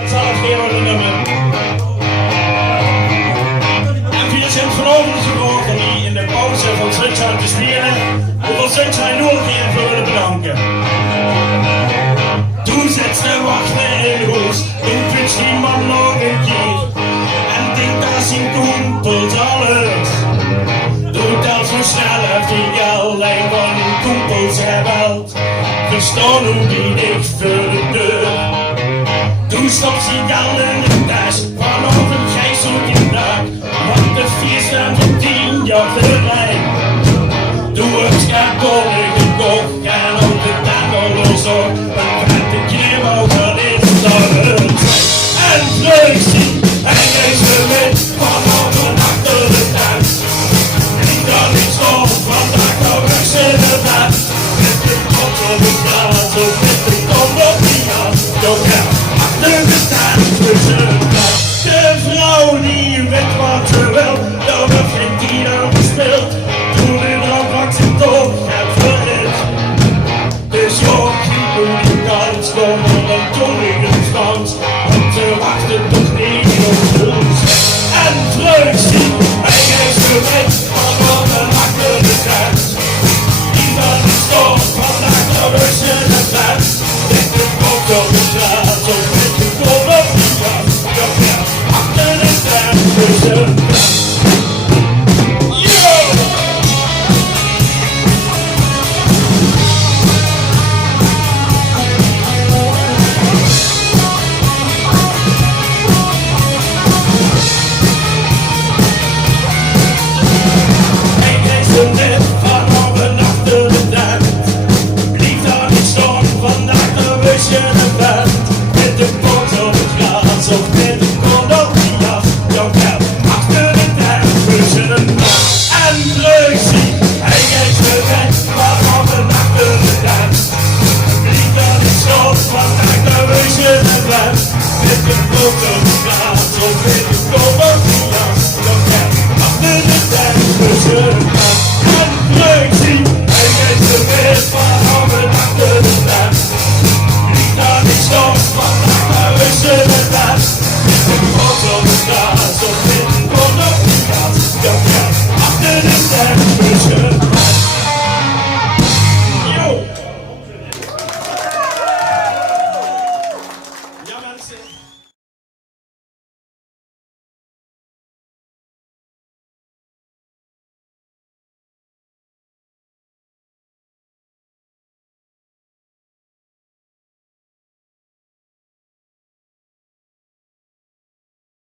Dat zal het geen worden nummer. En we zijn vanochtend geworden in de pauze van Sunshine te spelen. Hoeveel Sunshine nodig heeft voor willen bedanken. Toen zet ze wachten in huis, toen wist die man nog een keer. En denkt dat zijn kumpels alles. Doet al zo snel heeft hij geld en van die kumpels gebeld. Verstaan hoe die dicht voor de deur. Toen stopt hij geld in de tas, vanaf een gijs op die dag. Want de feest aan de 10 jaar tegelijk.